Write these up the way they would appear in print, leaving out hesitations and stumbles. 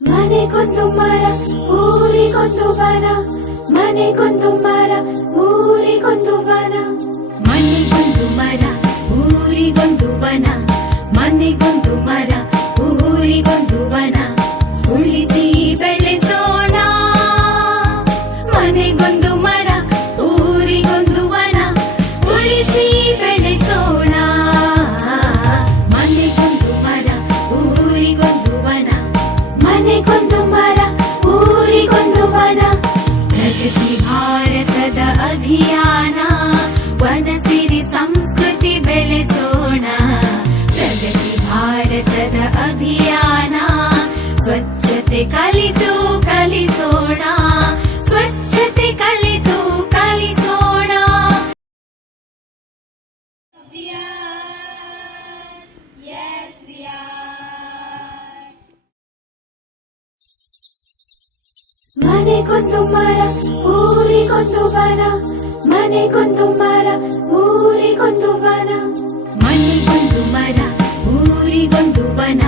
ಮನೆಗೊಂದು ಮರ ಊರಿಗೊಂದು ವನ, ಮನೆಗೊಂದು ಮರ ಊರಿಗೊಂದು ವನ, ಮನೆಗೊಂದು ಮರ ಊರಿಗೊಂದು ವನ, ಮನೆಗೊಂದು ಮರ ಊರಿಗೊಂದು ವನ, ಉಳಿಸಿ ಬೆಳೆಸೋಣ. ಮನೆಗೊಂದು ಮರ ಊರಿಗೊಂದು ವನ, ಉಳಿಸಿ ಬೆಳೆಸೋಣ. ಮನೆಗೊಂದು ಮರ ಊರಿಗೊಂದು ವನ, ಮನೆಗೊಂದು ಮರ ಊರಿಗೊಂದು ವನ. ಪ್ರಗತಿ ಭಾರತದ ಅಭಿಯಾನ, ವನ ಸಿರಿ ಸಂಸ್ಕೃತಿ ಬೆಳೆಸೋಣ. ಪ್ರಗತಿ ಭಾರತದ ಅಭಿಯಾನ, ಸ್ವಚ್ಛತೆ ಕಲಿತು ಕಲಿಸೋಣ. ಸ್ವಚ್ಛತೆ ಕಲಿತು ಕಲಿಸೋಣ. ಮನೆಗೊಂದು ಮರ ಊರಿಗೊಂದು ವನ, ಮನೆಗೊಂದು ಮರ ಊರಿಗೊಂದು ವನ, ಮನೆಗೊಂದು ಮರ ಊರಿಗೊಂದು ವನ,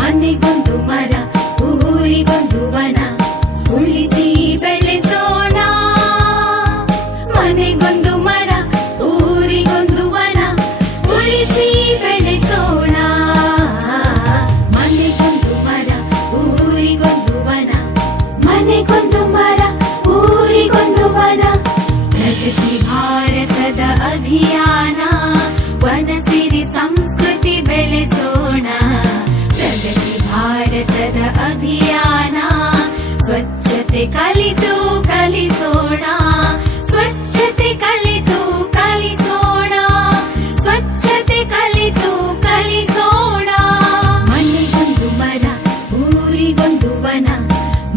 ಮನೆಗೊಂದು ಮರ ಊರಿಗೊಂದು ವನ, ಉಳಿಸಿ ಬೆಳೆಸೋಣ. ಮನೆಗೊಂದು ಮರ ಊರಿಗೊಂದು ವನ, ಉಳಿಸಿ ಬೆಳೆಸೋಣ. ಮನೆಗೊಂದು ಮರ ಊರಿಗೊಂದು ವನ, ಮನೆಗೊಂದು ಮರ ಊರಿಗೊಂದು ವನ. ಪ್ರಗತಿ ಭಾರತದ ಅಭಿಯಾನ, ವನ ಸಿರಿ ಸಂಸ್ಕೃತಿ ಬೆಳೆಸೋಣ. ಪ್ರಗತಿ ಭಾರತದ ಅಭಿಯಾನ, ಸ್ವಚ್ಛತೆ ಕಲಿತು ಕಲಿಸೋಣ. ಸ್ವಚ್ಛತೆ ಕಲಿತು ಕಲಿಸೋಣ. ಸ್ವಚ್ಛತೆ ಕಲಿತು ಕಲಿಸೋಣ. ಮನೆಗೊಂದು ಮರ ಊರಿಗೊಂದು ವನ,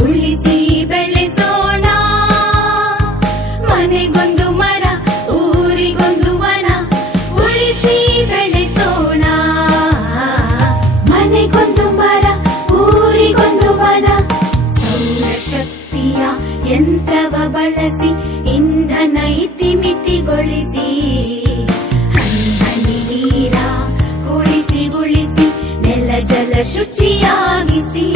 ಉಳಿಸಿ ಬೆಳೆಸೋಣ. ಮನೆಗೊಂದು ಮರ ಊರಿಗೊಂದು ವನ, ಉಳಿಸಿ ಬೆಳೆಸೋಣ. ಮನೆಗೊಂದು ಮರ ಊರಿಗೊಂದು ವನ. ಸೌರಶಕ್ತಿಯ ಯಂತ್ರವ ಬಳಸಿ ಇಂಧನ ಇತಿಮಿತಿಗೊಳಿಸಿ, ಹನಿ ನೀರ ಕುಳಿಸಿ ಉಳಿಸಿ ನೆಲ ಜಲ ಶುಚಿಯಾಗಿಸಿ.